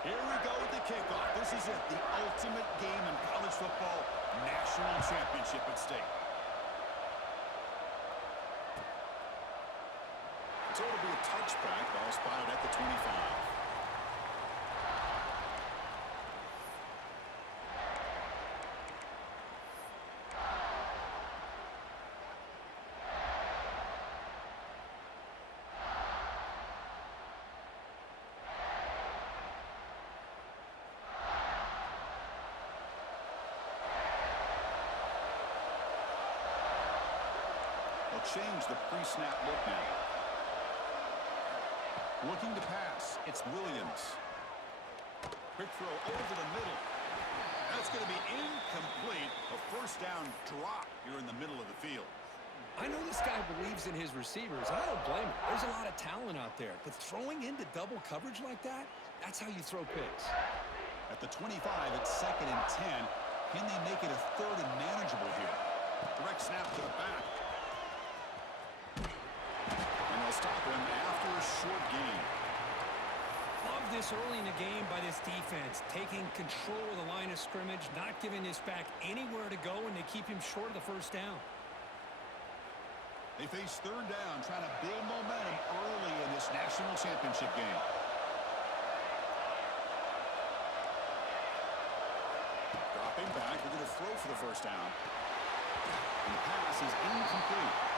Here we go with the kickoff. This is it, the ultimate game in college football, national championship at stake. So it'll be a touchback, ball spotted at the 25. Change the pre-snap look now. Looking to pass. It's Williams. Quick throw over the middle. That's going to be incomplete. A first down drop here in the middle of the field. I know this guy believes in his receivers. I don't blame him. There's a lot of talent out there. But throwing into double coverage like that, that's how you throw picks. At the 25, it's 2nd and 10. Can they make it a 3rd and manageable here? Direct snap to the back. Stop him after a short gain. Love this early in the game by this defense, taking control of the line of scrimmage, not giving this back anywhere to go, and they keep him short of the first down. They face 3rd down, trying to build momentum early in this national championship game. Dropping back, they're going to throw for the first down. And the pass is incomplete.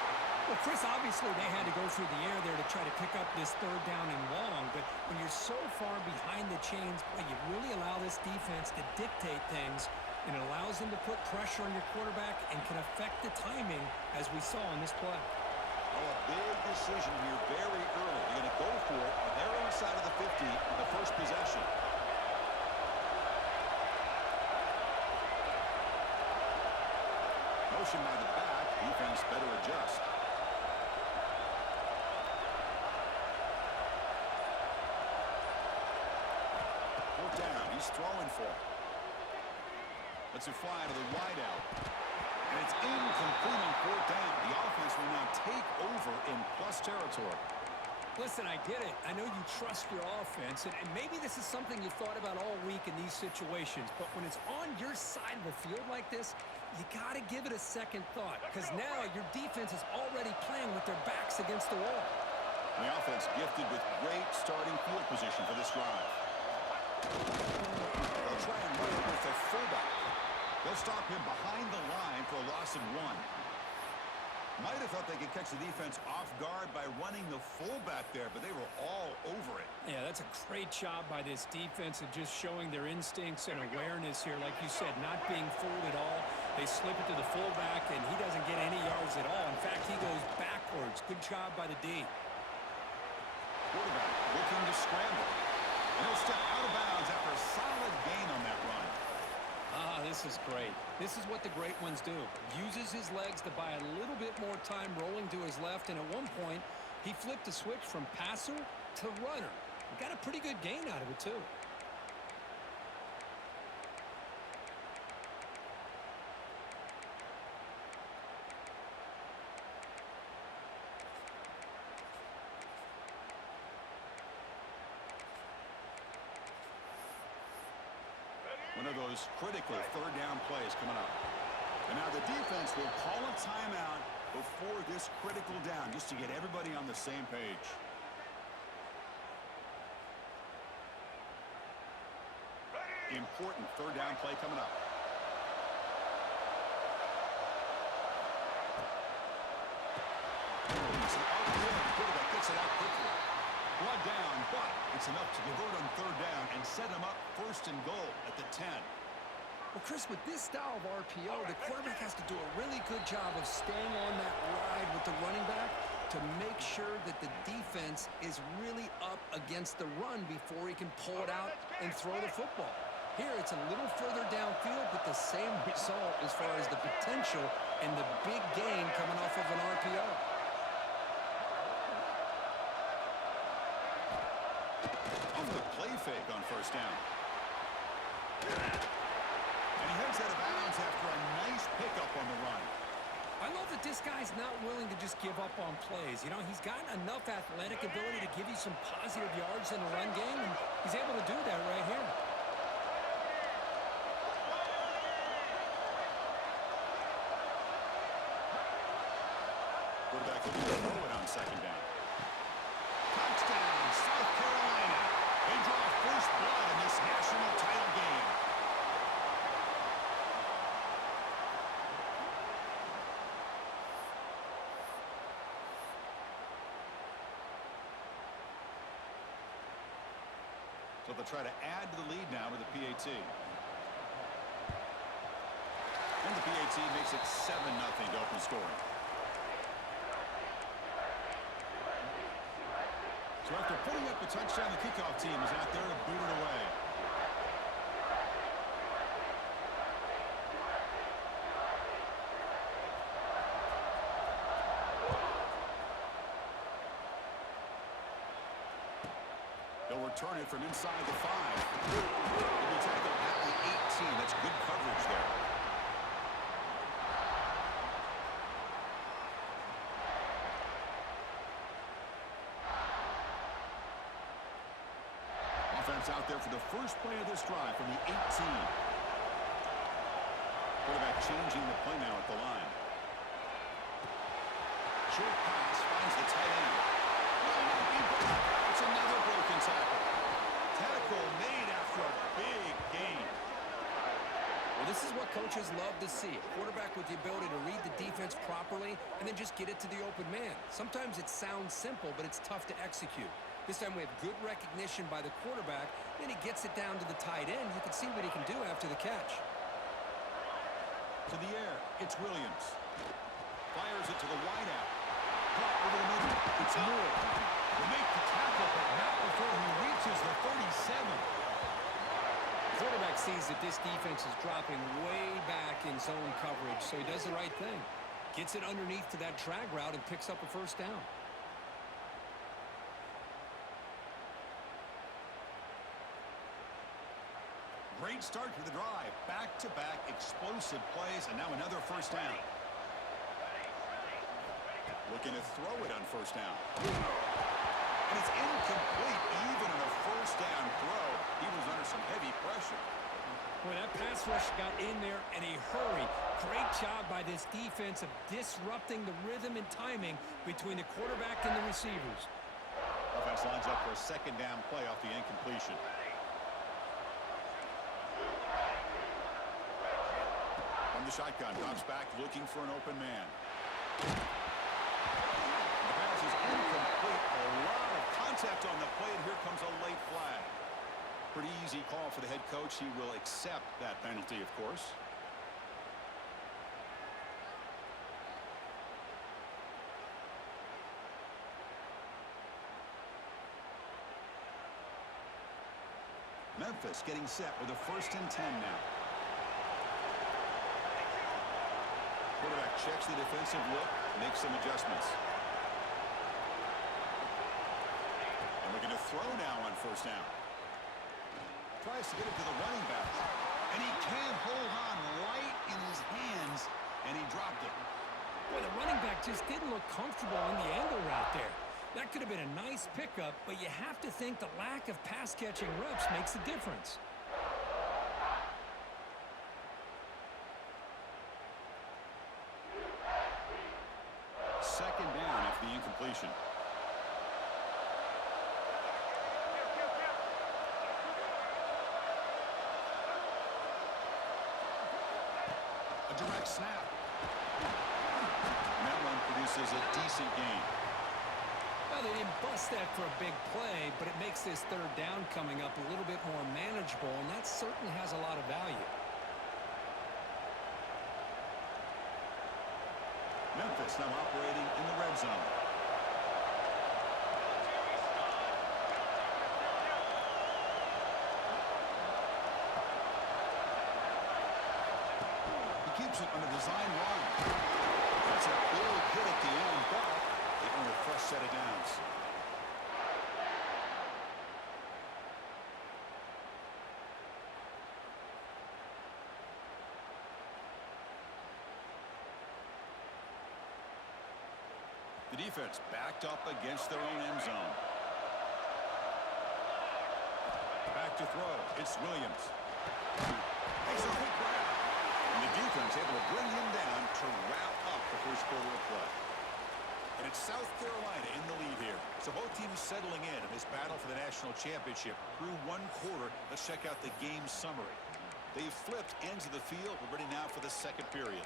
Well, Chris, obviously they had to go through the air there to try to pick up this 3rd down and long, but when you're so far behind the chains, boy, you really allow this defense to dictate things, and it allows them to put pressure on your quarterback and can affect the timing, as we saw in this play. Oh, a big decision here very early. They're going to go for it on their own side of the 50 in the first possession. Motion by the back. Defense better adjust. Throwing for it. Lets it fly to the wideout. And it's incomplete on 4th down. The offense will now take over in plus territory. Listen, I get it. I know you trust your offense, and maybe this is something you've thought about all week in these situations, but when it's on your side of the field like this, you got to give it a second thought, because now your defense is already playing with their backs against the wall. And the offense gifted with great starting field position for this drive. They'll try and run it with the fullback. They'll stop him behind the line for a loss of 1. Might have thought they could catch the defense off guard by running the fullback there, but they were all over it. Yeah, that's a great job by this defense of just showing their instincts and awareness here. Like you said, not being fooled at all. They slip it to the fullback, and he doesn't get any yards at all. In fact, he goes backwards. Good job by the D. Quarterback looking to scramble. And he'll step out of bounds after a solid gain on that run. This is great. This is what the great ones do. Uses his legs to buy a little bit more time rolling to his left, and at one point, he flipped the switch from passer to runner. Got a pretty good gain out of it, too. One of those critical 3rd down plays coming up. And now the defense will call a timeout before this critical down, just to get everybody on the same page. Important 3rd down play coming up. It's an RPO. The quarterback gets it out quickly. Blood down, but it's enough to convert on 3rd down and set him up 1st and goal at the 10. Well, Chris, with this style of RPO, the quarterback has to do a really good job of staying on that ride with the running back to make sure that the defense is really up against the run before he can pull it out and throw the football. Here, it's a little further downfield, but the same result as far as the potential and the big gain coming off of an RPO. Off the play fake on 1st down. And he heads out of bounds after a nice pickup on the run. I love that this guy's not willing to just give up on plays. You know, he's got enough athletic ability to give you some positive yards in the run game, and he's able to do that right here. Quarterback looking to throw it on second down. Touchdown, South Carolina. They draw first blood in this national title game. So they'll try to add to the lead now with the PAT. And the PAT makes it 7-0 to open scoring. So after putting up a touchdown, the kickoff team is out there to boot it away. They'll return it from inside the 5. He'll be tackled at the 18. That's good coverage there. Offense out there for the first play of this drive from the 18. Quarterback changing the play now at the line. Short pass finds the tight end. It's another broken tackle. Tackle made after a big gain. Well, this is what coaches love to see. A quarterback with the ability to read the defense properly and then just get it to the open man. Sometimes it sounds simple, but it's tough to execute. This time we have good recognition by the quarterback. Then he gets it down to the tight end. You can see what he can do after the catch. To the air, it's Williams. Fires it to the wideout. Caught over the middle. It's Moore. Will make the tackle, but not before he reaches the 37. Quarterback sees that this defense is dropping way back in zone coverage, so he does the right thing. Gets it underneath to that drag route and picks up a first down. Great start to the drive. Back-to-back explosive plays, and now another first down. Looking to throw it on first down. And it's incomplete even on a first down throw. He was under some heavy pressure. Boy, that pass rush got in there in a hurry. Great job by this defense of disrupting the rhythm and timing between the quarterback and the receivers. Offense lines up for a second down play off the incompletion. From the shotgun, drops back looking for an open man. The pass is incomplete. A lot of contact on the play, and here comes a late flag. Pretty easy call for the head coach. He will accept that penalty, of course. Memphis getting set with a 1st and 10 now. Quarterback checks the defensive look, makes some adjustments. And looking to throw now on first down. Tries to get it to the running back. And he can't hold on right in his hands, and he dropped it. Boy, the running back just didn't look comfortable on the angle route there. That could have been a nice pickup, but you have to think the lack of pass-catching reps makes a difference. Second down after the incompletion. A direct snap. And that one produces a decent gain. Well, they didn't bust that for a big play, but it makes this third down coming up a little bit more manageable, and that certainly has a lot of value. Memphis now operating in the red zone. He keeps it on the design run. That's a big hit at the end, but they earn a fresh set of downs. defense backed up against their own end zone. Back to throw. It's Williams. Makes a quick grab. And the defense able to bring him down to wrap up the first quarter of play. And it's South Carolina in the lead here. So both teams settling in this battle for the national championship through one quarter. Let's check out the game summary. They've flipped ends of the field. We're ready now for the second period.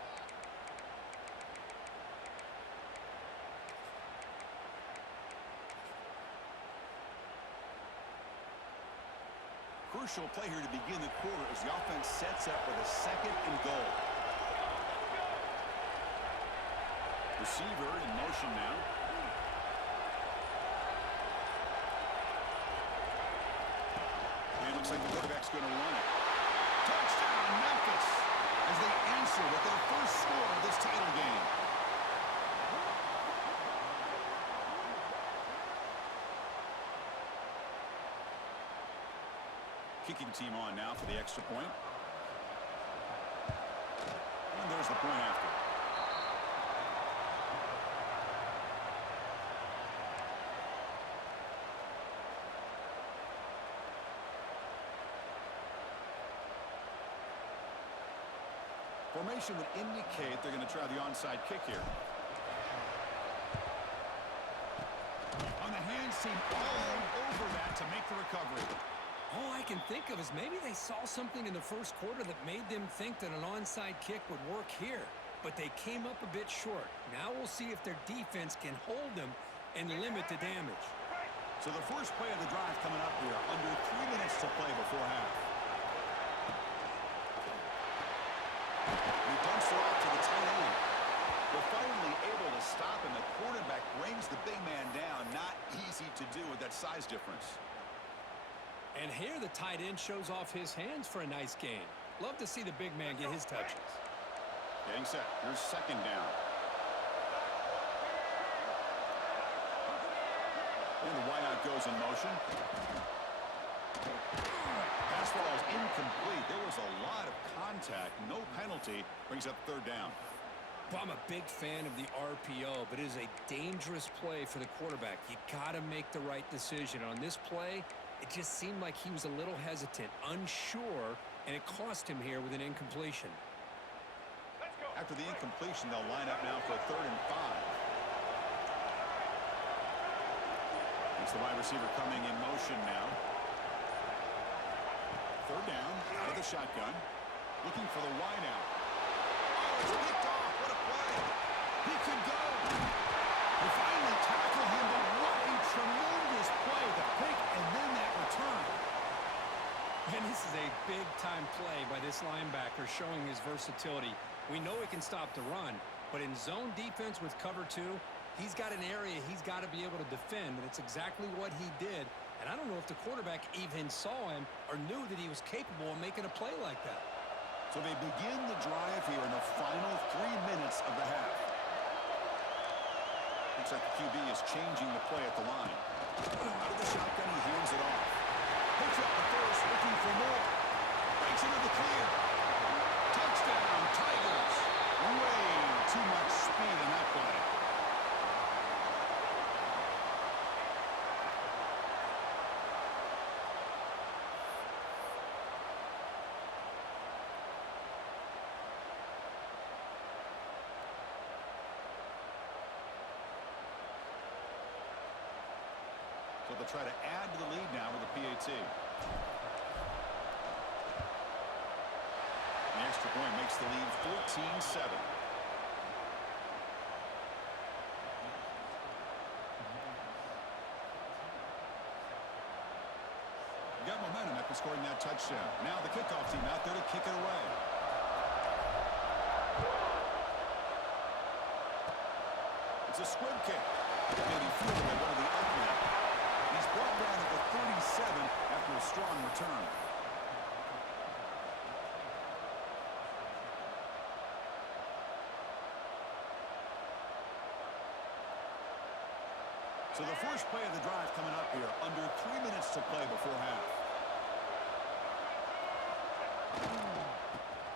Crucial play here to begin the quarter as the offense sets up with a second and goal. Receiver in motion now. And it looks like the quarterback's going to run it. Touchdown, Memphis, as they answer with their first score of this title game. Kicking team on now for the extra point. And there's the point after. Formation would indicate they're going to try the onside kick here. On the hands team all over that to make the recovery. All I can think of is maybe they saw something in the first quarter that made them think that an onside kick would work here. But they came up a bit short. Now we'll see if their defense can hold them and limit the damage. So the first play of the drive coming up here. Under 3 minutes to play before half. He dumps it off to the tight end. They're finally able to stop him. The quarterback brings the big man down. Not easy to do with that size difference. And here the tight end shows off his hands for a nice gain. Love to see the big man get his touches. Getting set. Here's second down. And the wideout goes in motion. Pass ball is incomplete. There was a lot of contact. No penalty. Brings up third down. Well, I'm a big fan of the RPO, but it is a dangerous play for the quarterback. You got to make the right decision. On this play, it just seemed like he was a little hesitant, unsure, and it cost him here with an incompletion. After the incompletion, they'll line up now for a 3rd and 5. It's the wide receiver coming in motion now. 3rd down, out of the shotgun. Looking for the wideout. Oh, it's picked off. What a play. He could go. They finally tackle him, but what a tremendous play. The pick and then that return. And this is a big-time play by this linebacker showing his versatility. We know he can stop the run, but in zone defense with cover 2, he's got an area he's got to be able to defend, and it's exactly what he did. And I don't know if the quarterback even saw him or knew that he was capable of making a play like that. So they begin the drive here in the final 3 minutes of the half. Looks like the QB is changing the play at the line. Out of the shotgun, he hands it off. Picks up the first, looking for more. Breaks into the clear. Touchdown, Tigers. Way too much speed in that play. So they'll try to add to the lead now with a PAT. The extra point makes the lead 14-7. Got momentum after scoring that touchdown. Now the kickoff team out there to kick it away. It's a squib kick. And he fielded by one of the Oakland. He's brought down at the 37 after a strong return. So the first play of the drive coming up here. Under 3 minutes to play before half.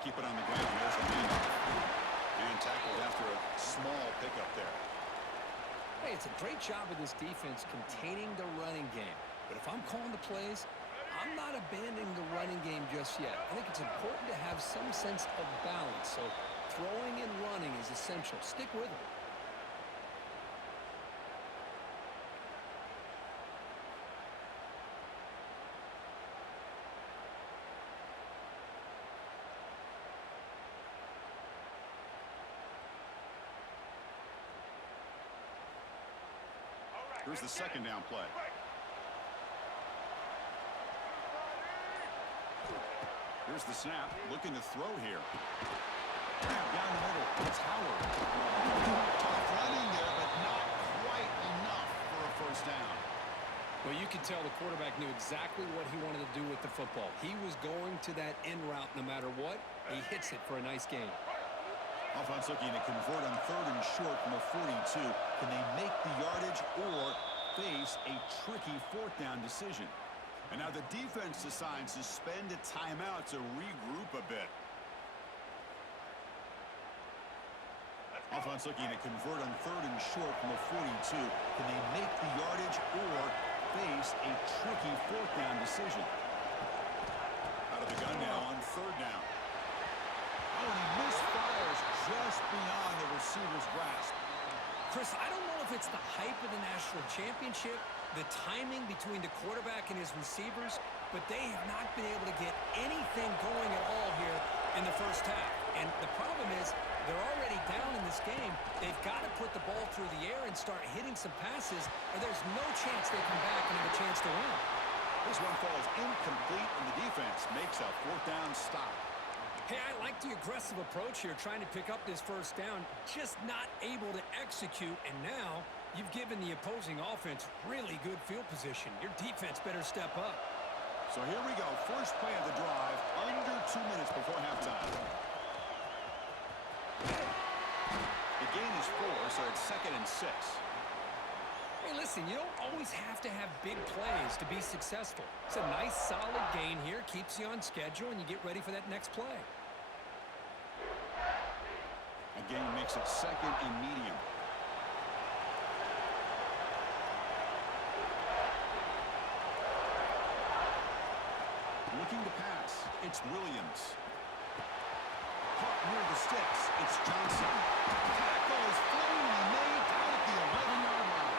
Keep it on the ground. There's the handoff. And tackled after a small pickup there. Hey, it's a great job of this defense containing the running game. But if I'm calling the plays, I'm not abandoning the running game just yet. I think it's important to have some sense of balance. So throwing and running is essential. Stick with it. Here's the second down play. Here's the snap. Looking to throw here. Down the middle. It's Howard. Tough running there, but not quite enough for a first down. Well, you could tell the quarterback knew exactly what he wanted to do with the football. He was going to that end route no matter what. He hits it for a nice gain. Offense looking to convert on 3rd and short from the 42. Can they make the yardage or face a tricky 4th down decision? And now the defense decides to spend a timeout to regroup a bit. Offense looking to convert on 3rd and short from the 42. Can they make the yardage or face a tricky 4th down decision? Out of the gun now on 3rd down. Oh, and he misfires just beyond the receiver's grasp. Chris, I don't know if it's the hype of the national championship, the timing between the quarterback and his receivers, but they have not been able to get anything going at all here in the first half. And the problem is they're already down in this game. They've got to put the ball through the air and start hitting some passes, or there's no chance they come back and have a chance to win. This one falls incomplete, and the defense makes a 4th down stop. Hey, I like the aggressive approach here, trying to pick up this first down, just not able to execute, and now you've given the opposing offense really good field position. Your defense better step up. So here we go. First play of the drive, under 2 minutes before halftime. The gain is 4, so it's 2nd and 6. Hey, listen, you don't always have to have big plays to be successful. It's a nice, solid gain here, keeps you on schedule, and you get ready for that next play. Again, makes it 2nd and medium. Looking to pass. It's Williams. Caught near the sticks. It's Johnson. Tackle is fluently made down at the 11-yard line.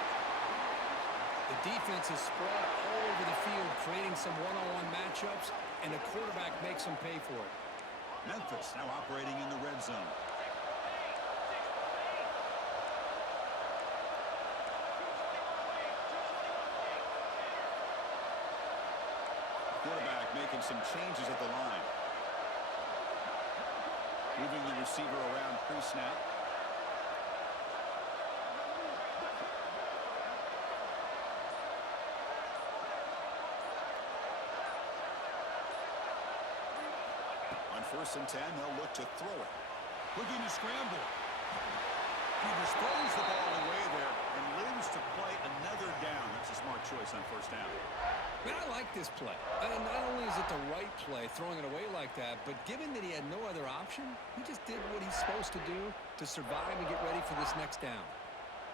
The defense is spread all over the field, creating some one-on-one matchups, and the quarterback makes them pay for it. Memphis now operating in the red zone. Quarterback making some changes at the line. Moving the receiver around pre-snap. On 1st and 10, they'll look to throw it. Looking to scramble. He just throws the ball away there and lives to play another down. That's a smart choice on 1st down. Man, I like this play. And not only is it the right play, throwing it away like that, but given that he had no other option, he just did what he's supposed to do to survive and get ready for this next down.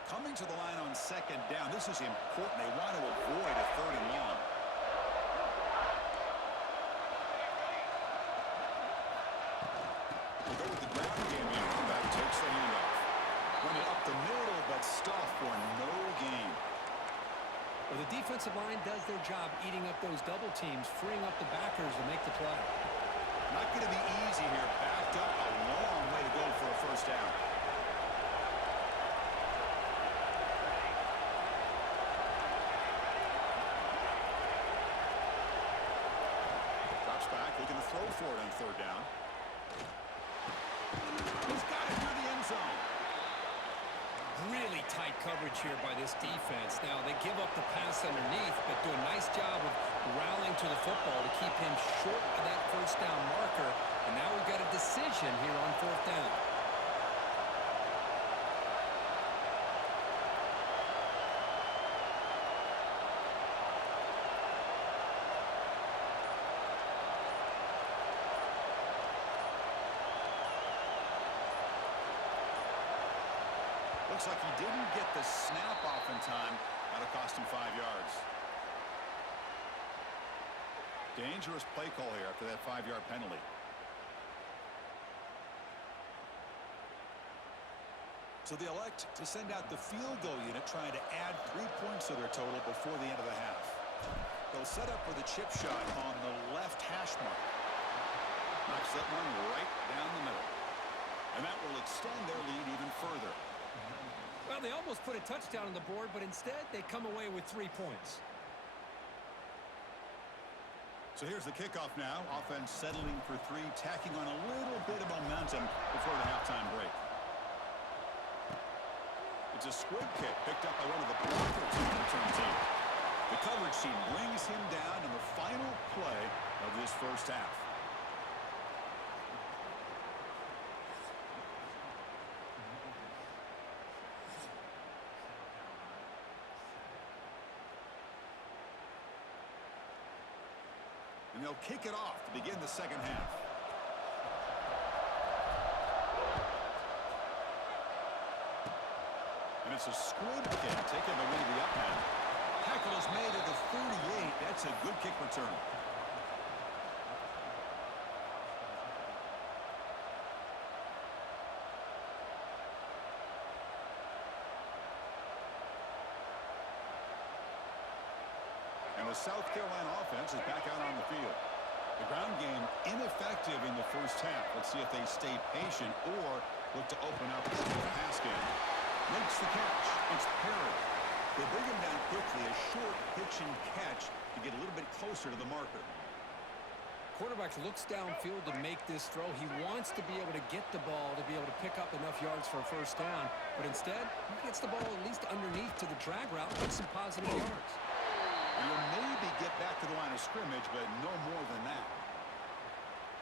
Coming to the line on 2nd down, this is important. They want to avoid a 3rd and long. We'll go with the ground game here. Back takes the handoff. Run it up the middle, but stuff for no gain. Well, the defensive line does their job eating up those double teams, freeing up the backers to make the play. Not going to be easy here. Backed up a long way to go for a 1st down. Drops back, looking to throw for it on 3rd down. He's got it near the end zone. Really tight coverage here by this defense. Now, they give up the pass underneath, but do a nice job of rallying to the football to keep him short of that 1st down marker. And now we've got a decision here on 4th down. Looks like he didn't get the snap off in time. That'll cost him 5 yards. Dangerous play call here after that 5-yard penalty. So they elect to send out the field goal unit, trying to add 3 points to their total before the end of the half. They'll set up for the chip shot on the left hash mark. Knocks that one right down the middle. And that will extend their lead even further. Well, they almost put a touchdown on the board, but instead they come away with 3 points. So here's the kickoff now. Offense settling for 3, tacking on a little bit of momentum before the halftime break. It's a squib kick picked up by one of the blockers on the return team. The coverage team brings him down in the final play of this first half. And they'll kick it off to begin the second half. And it's a squib kick taken away the uphand. Tackle is made at the 38. That's a good kick return. And the South Carolina offense is back out on the field. The ground game ineffective in the first half. Let's see if they stay patient or look to open up the pass game. Makes the catch. It's Perry. They bring him down quickly. A short pitch and catch to get a little bit closer to the marker. Quarterback looks downfield to make this throw. He wants to be able to get the ball to be able to pick up enough yards for a first down. But instead, he gets the ball at least underneath to the drag route with some positive yards. You'll maybe get back to the line of scrimmage, but no more than that.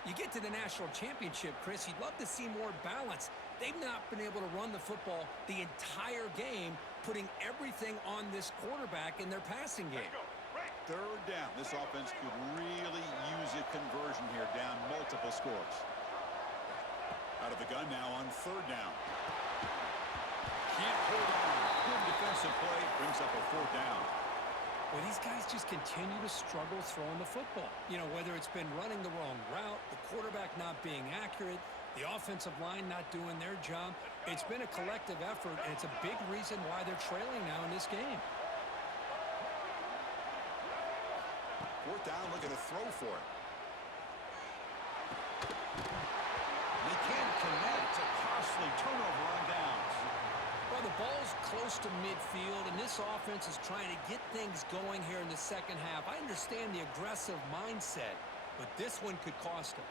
You get to the national championship, Chris, you'd love to see more balance. They've not been able to run the football the entire game, putting everything on this quarterback in their passing game. Third down. This offense could really use a conversion here, down multiple scores. Out of the gun now on third down. Can't hold on. Good defensive play. Brings up a fourth down. Well, these guys just continue to struggle throwing the football. You know, whether it's been running the wrong route, the quarterback not being accurate, the offensive line not doing their job. It's been a collective effort, and it's a big reason why they're trailing now in this game. Fourth down, looking to throw for it. They can't connect. A costly turnover on downs. Well, the ball's close to midfield, and this offense is trying to get things going here in the second half. I understand the aggressive mindset, but this one could cost them.